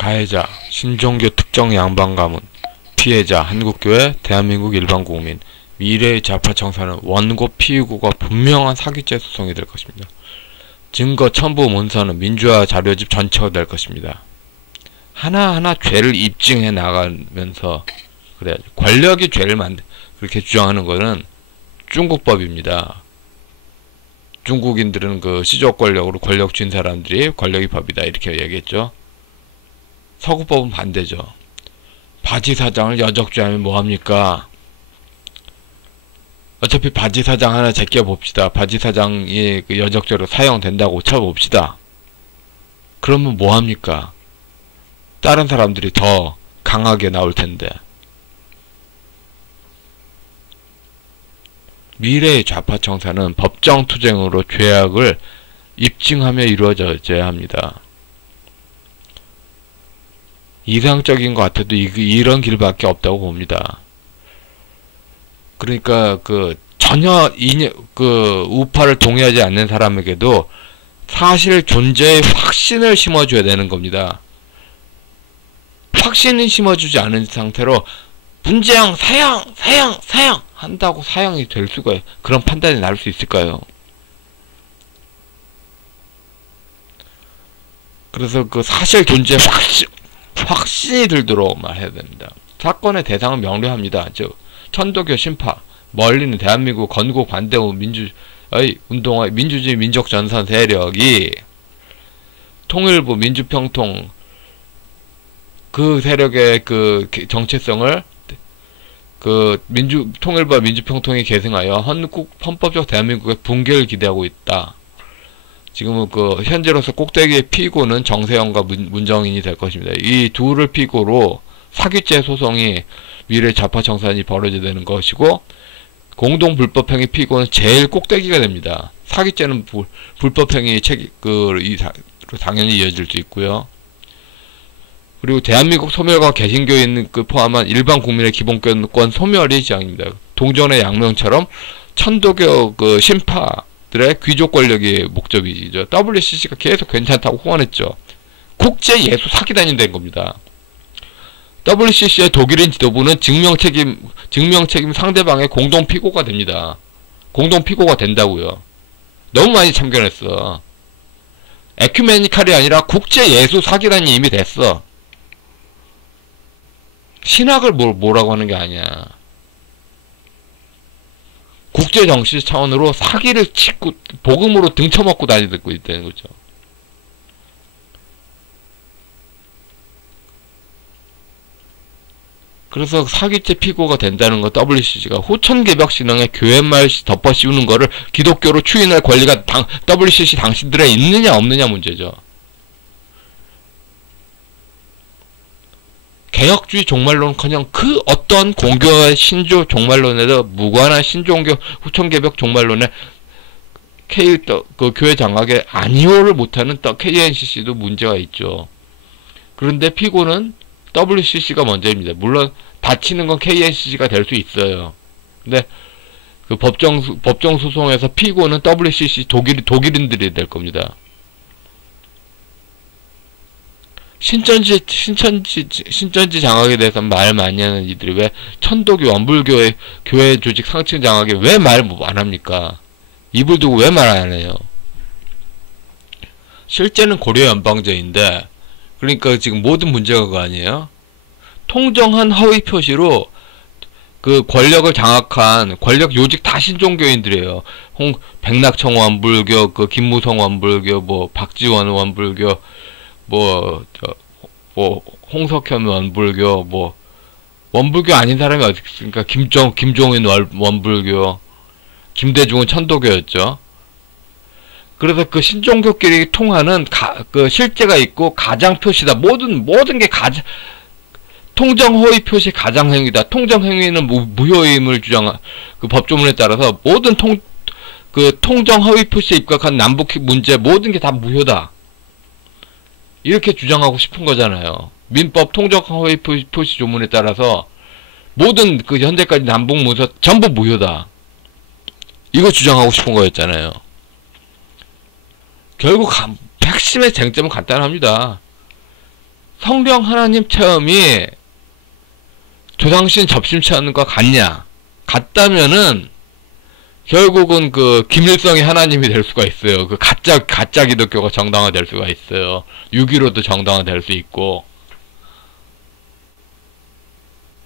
가해자, 신종교 특정 양반 가문, 피해자, 한국교회, 대한민국 일반국민, 미래의 좌파 청사는 원고 피의고가 분명한 사기죄 소송이 될 것입니다. 증거 첨부 문서는 민주화 자료집 전체가 될 것입니다. 하나하나 죄를 입증해 나가면서 그래야죠. 권력이 죄를 그렇게 주장하는 것은 중국법입니다. 중국인들은 그 시족 권력으로 권력 쥔 사람들이 권력이 법이다 이렇게 얘기했죠. 서구법은 반대죠. 바지 사장을 여적죄하면 뭐합니까? 어차피 바지 사장 하나 제껴봅시다. 바지 사장이 그 여적죄로 사용된다고 쳐봅시다. 그러면 뭐합니까? 다른 사람들이 더 강하게 나올 텐데. 미래의 좌파 청사는 법정 투쟁으로 죄악을 입증하며 이루어져야 합니다. 이상적인 것 같아도 이런 길밖에 없다고 봅니다. 그러니까 전혀 우파를 동의하지 않는 사람에게도 사실 존재의 확신을 심어줘야 되는 겁니다. 확신을 심어주지 않은 상태로 문재영 사형 한다고 사형이 될 수가 그런 판단이 나올 수 있을까요? 그래서 그 사실 존재의 확신이 들도록 말해야 됩니다. 사건의 대상은 명료합니다. 즉 천도교 신파, 멀리는 대한민국 건국 반대우 운동의 민주주의 민족전선 세력이 통일부 민주평통 그 세력의 그 정체성을 통일부와 민주평통이 계승하여 헌법적 대한민국의 붕괴를 기대하고 있다. 지금은 현재로서 꼭대기의 피고는 정세영과 문정인이 될 것입니다. 이 둘을 피고로 사기죄 소송이 미래 좌파 청산이 벌어져야 되는 것이고, 공동 불법행위 피고는 제일 꼭대기가 됩니다. 사기죄는 불법행위 당연히 이어질 수 있고요. 그리고 대한민국 소멸과 개신교인 포함한 일반 국민의 기본권 소멸이 지향입니다. 동전의 양명처럼 천도교 신파들의 귀족 권력이 목적이죠. WCC가 계속 괜찮다고 후원했죠. 국제 예수 사기단이 된 겁니다. WCC의 독일인 지도부는 증명책임 상대방의 공동 피고가 됩니다. 공동 피고가 된다고요. 너무 많이 참견했어. 에큐메니칼이 아니라 국제 예수 사기단이 이미 됐어. 신학을 뭐라고 하는 게 아니야. 국제 정치 차원으로 사기를 치고 복음으로 등쳐먹고 다니고 있다는 거죠. 그래서 사기죄 피고가 된다는 거 WCC가 호천개벽 신앙에 교회말 덮어 씌우는 거를 기독교로 추인할 권리가 WCC 당신들에 있느냐 없느냐 문제죠. 개혁주의 종말론커녕 그 어떤 공교의 신조 종말론에도 무관한 신종교 호천개벽 종말론에 교회 장악에 안이호를 못하는 KNCC도 문제가 있죠. 그런데 피고는 WCC가 먼저입니다. 물론 다치는 건 KNCC가 될 수 있어요. 근데 그 법정 소송에서 피고는 WCC 독일인들이 될 겁니다. 신천지 장악에 대해서 말 많이 하는 이들이 왜 천도교 원불교의 교회 조직 상층 장악에 왜 말 안 합니까? 입을 두고 왜 말 안 해요? 실제는 고려 연방제인데, 그러니까 지금 모든 문제가 그거 아니에요? 통정한 허위 표시로 그 권력을 장악한 권력 요직 다 신종교인들이에요. 백낙청 원불교, 김무성 원불교, 박지원 원불교, 홍석현 원불교, 원불교 아닌 사람이 어디 있습니까? 김종인 원불교, 김대중은 천도교였죠. 그래서 그 신종교끼리 통하는 실제가 있고 가장 표시다. 모든 게 통정 허위 표시 가장행위다. 통정 행위는 무효임을 법조문에 따라서 모든 통정 허위 표시에 입각한 남북 문제 모든 게 다 무효다. 이렇게 주장하고 싶은 거잖아요. 민법 통정 허위 표시 조문에 따라서 모든 현재까지 남북 문서 전부 무효다. 이거 주장하고 싶은 거였잖아요. 결국 핵심의 쟁점은 간단합니다. 성령 하나님 체험이 조상신 접심 체험과 같냐? 같다면은 결국은 그 김일성이 하나님이 될 수가 있어요. 그 가짜 기독교가 정당화될 수가 있어요. 6.15도 정당화될 수 있고,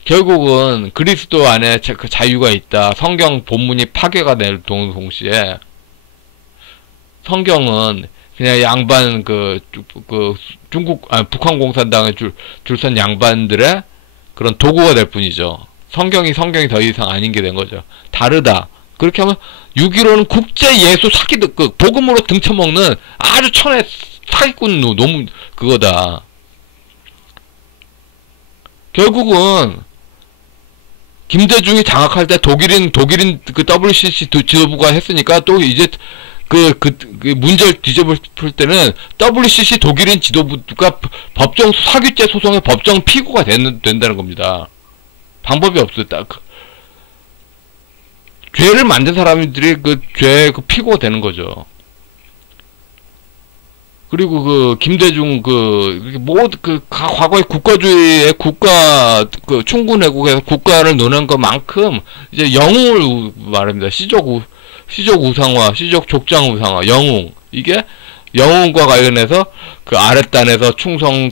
결국은 그리스도 안에 그 자유가 있다. 성경 본문이 파괴가 될 동시에 성경은 그냥 양반 북한 공산당에 줄선 양반들의 그런 도구가 될 뿐이죠. 성경이 더 이상 아닌 게 된 거죠. 다르다. 그렇게 하면 6.15는 국제 예수 사기득 복음으로 등쳐먹는 아주 천의 사기꾼 너무 그거다. 결국은 김대중이 장악할 때 독일인 그 WCC 지도부가 했으니까 또 이제 그 문제를 뒤집을 때는 WCC 독일인 지도부가 법정 사기죄 소송의 법정 피고가 된다는 겁니다. 방법이 없어요. 죄를 만든 사람들이 그 죄의 피고가 되는 거죠. 그리고 그 김대중 과거의 국가주의의 충군애국에서 국가를 노는 것만큼 이제 영웅을 말합니다. 시족 우상화, 시족 족장 우상화, 영웅. 이게 영웅과 관련해서 그 아랫단에서 충성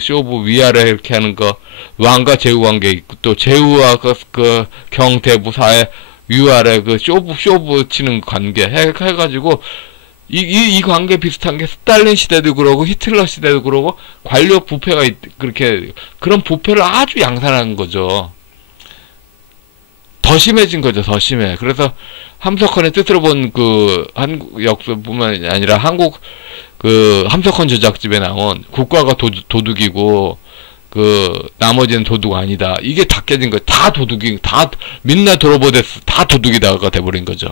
쇼부 위아래 이렇게 하는 거, 왕과 제후 관계 있고, 또 제후와 그 경대부 사회 위아래 그 쇼부 치는 관계 해가지고 이 관계 비슷한 게 스탈린 시대도 그러고 히틀러 시대도 그러고 관료 부패가 그런 부패를 아주 양산한 거죠. 더 심해진 거죠. 더 심해. 그래서 함석헌의 뜻으로 본 그 한국 역사뿐만 아니라 한국 그 함석헌 저작집에 나온 국가가 도둑이고 그 나머지는 도둑 아니다. 이게 다 깨진 거예요. 다 도둑이 다 민나 도로보데스 다 도둑이다가 돼버린 거죠.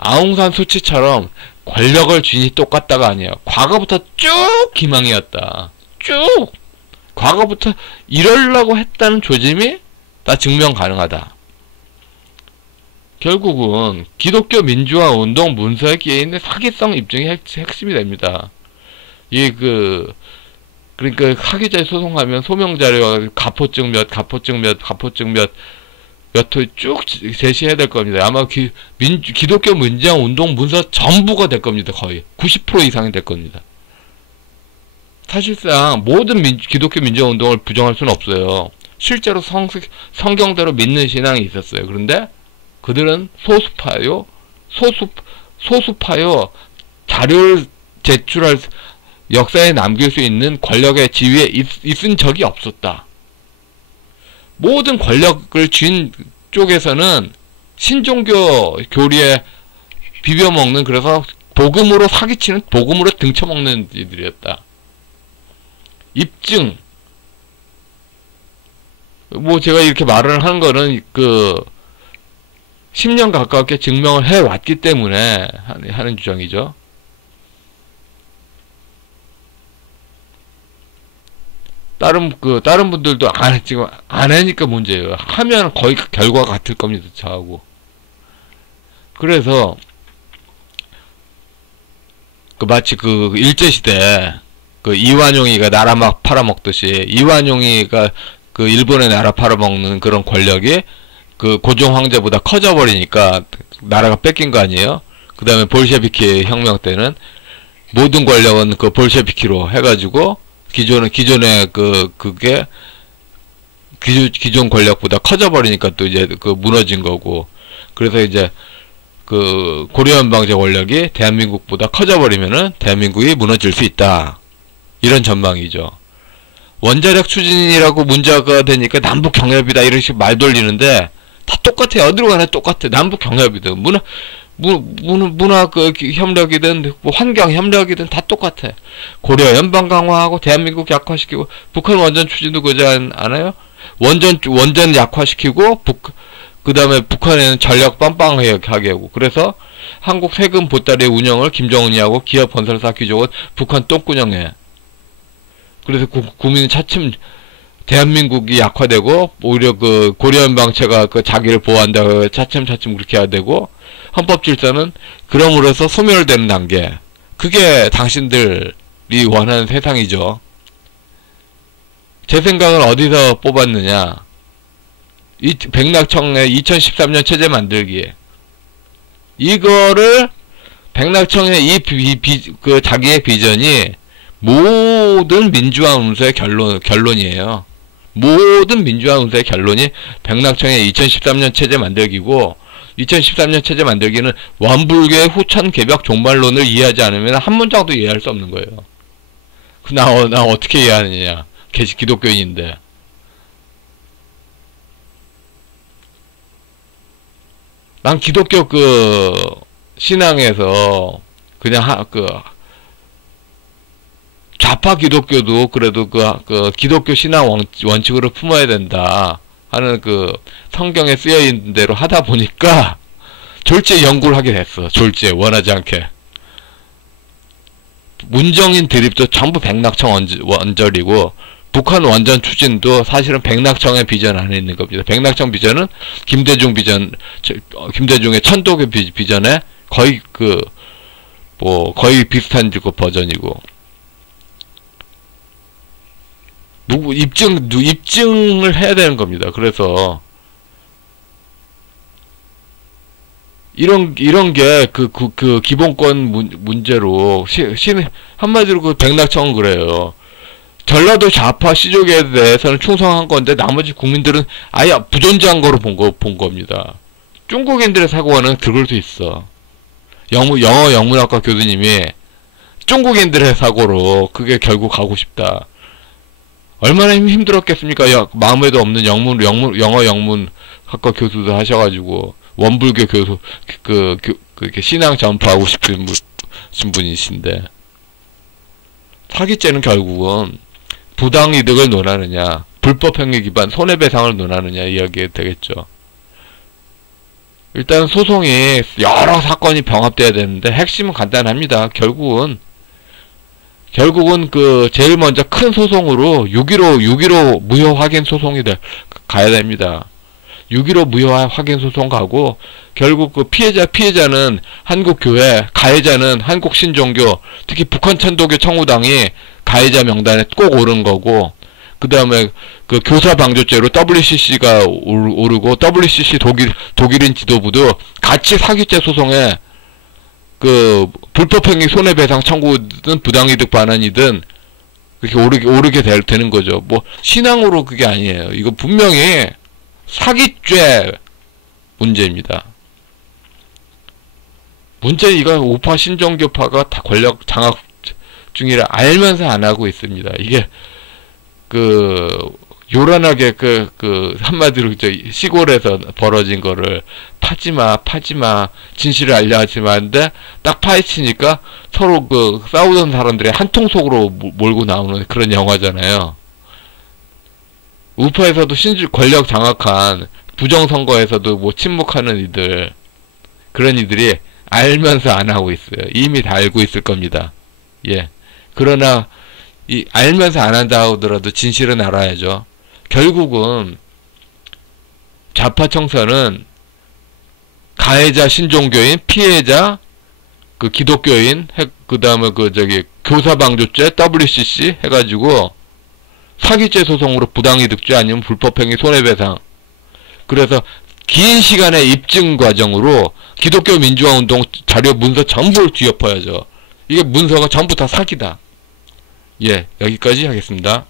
아웅산 수치처럼 권력을 쥔이 똑같다가 아니에요. 과거부터 쭉 기망이었다. 쭉 과거부터 이러려고 했다는 조짐이 다 증명 가능하다. 결국은 기독교 민주화 운동 문서에 끼어 있는 사기성 입증이 핵심이 됩니다. 그러니까 사기자에 소송하면 소명자료와 가포증 몇 호 쭉 제시해야 될 겁니다. 아마 기독교 민주화 운동 문서 전부가 될 겁니다. 거의 90% 이상이 될 겁니다. 사실상 모든 기독교 민주화 운동을 부정할 수는 없어요. 실제로 성경대로 믿는 신앙이 있었어요. 그런데 그들은 소수파요, 자료를 제출할 역사에 남길 수 있는 권력의 지위에 있은 적이 없었다. 모든 권력을 쥔 쪽에서는 신종교 교리에 비벼먹는, 그래서 복음으로 사기치는, 복음으로 등쳐먹는 이들이었다. 입증. 제가 이렇게 말을 하는 거는 10년 가깝게 증명을 해왔기 때문에 하는 주장이죠. 다른 분들도 지금 안 하니까 문제예요. 하면 거의 결과가 같을 겁니다, 저하고. 그래서, 마치 일제시대, 이완용이가 나라 막 팔아먹듯이, 이완용이가 일본의 나라 팔아먹는 그런 권력이 고종 황제보다 커져버리니까 나라가 뺏긴 거 아니에요? 그 다음에 볼셰비키 혁명 때는 모든 권력은 볼셰비키로 해가지고 기존의 그게 기존 권력보다 커져버리니까 또 이제 무너진 거고, 그래서 이제 고려연방제 권력이 대한민국보다 커져버리면은 대한민국이 무너질 수 있다. 이런 전망이죠. 원자력 추진이라고 문제가 되니까 남북 경협이다 이런 식으로 말 돌리는데 다 똑같아요. 어디로 가나 똑같아. 남북 경협이든 문화 협력이든 환경 협력이든 다 똑같아. 고려 연방 강화하고 대한민국 약화시키고, 북한 원전 추진도 그러지 않아요? 원전 약화시키고 그 다음에 북한에는 전력 빵빵하게 하고, 그래서 한국 세금 보따리 운영을 김정은이 하고 기업 건설사 귀족은 북한 똥꾸녕해. 그래서 국민은 차츰 대한민국이 약화되고, 오히려 고려연방체가 자기를 보호한다고 차츰 그렇게 해야 되고, 헌법질서는 그럼으로써 소멸되는 단계. 그게 당신들 원하는 세상이죠. 제 생각은 어디서 뽑았느냐? 이 백낙청의 2013년 체제 만들기에 이거를 백낙청의 그 자기의 비전이 모든 민주화 운수의 결론이에요. 모든 민주화 운수의 결론이 백낙청의 2013년 체제 만들기고, 2013년 체제 만들기는 원불교의 후천 개벽 종말론을 이해하지 않으면 한 문장도 이해할 수 없는 거예요. 나 어떻게 이해하느냐? 기독교인인데. 난 기독교 신앙에서 그냥 좌파 기독교도 그래도 기독교 신앙 원칙으로 품어야 된다 하는 성경에 쓰여 있는 대로 하다 보니까 졸지에 연구를 하게 됐어. 졸지에 원하지 않게. 문정인 드립도 전부 백낙청 원절이고, 북한 원전 추진도 사실은 백낙청의 비전 안에 있는 겁니다. 백낙청 비전은 김대중의 천도교 비전에 거의 거의 비슷한 버전이고, 입증을 해야 되는 겁니다. 그래서 이런 게 기본권 문제로 한마디로 백낙청은 그래요. 전라도 좌파 시족에 대해서는 충성한 건데 나머지 국민들은 아예 부존재한 거로 본 겁니다. 중국인들의 사고는 그럴 수 있어. 영어 영문학과 교수님이 중국인들의 사고로 그게 결국 가고 싶다. 얼마나 힘들었겠습니까? 마음에도 없는 영어 영문학과 교수도 하셔가지고 원불교 교수 신앙 전파하고 싶은 분이신데, 사기죄는 결국은 부당이득을 논하느냐, 불법행위 기반 손해배상을 논하느냐 이야기가 되겠죠. 일단 소송이 여러 사건이 병합돼야 되는데 핵심은 간단합니다. 결국은 제일 먼저 큰 소송으로 6.15 무효 확인 소송이 가야 됩니다. 6.15 무효 확인 소송 가고, 결국 피해자는 한국교회, 가해자는 한국신종교, 특히 북한 천도교 청우당이 가해자 명단에 꼭 오른 거고, 그 다음에 교사 방조죄로 WCC가 오르고, WCC 독일인 지도부도 같이 사기죄 소송에 불법행위 손해배상 청구든 부당이득 반환이든 그렇게 오르게 되는 거죠. 신앙으로 그게 아니에요. 이거 분명히 사기죄 문제입니다. 문제는 이건 우파 신종교파가 다 권력 장악 중이라 알면서 안 하고 있습니다. 이게 요란하게 한마디로 시골에서 벌어진 거를 파지마 진실을 알려야지만 하는데, 딱 파헤치니까 서로 싸우던 사람들이 한통 속으로 몰고 나오는 그런 영화잖아요. 우파에서도 권력 장악한 부정선거에서도 침묵하는 이들, 그런 이들이 알면서 안 하고 있어요. 이미 다 알고 있을 겁니다. 예. 그러나 알면서 안 한다 하더라도 진실은 알아야죠. 결국은 좌파 청산은 가해자 신종교인, 피해자 기독교인, 그 다음에 교사방조죄 WCC 해가지고 사기죄 소송으로 부당이득죄 아니면 불법행위 손해배상. 그래서 긴 시간의 입증 과정으로 기독교 민주화운동 자료 문서 전부를 뒤엎어야죠. 이게 문서가 전부 다 사기다. 예, 여기까지 하겠습니다.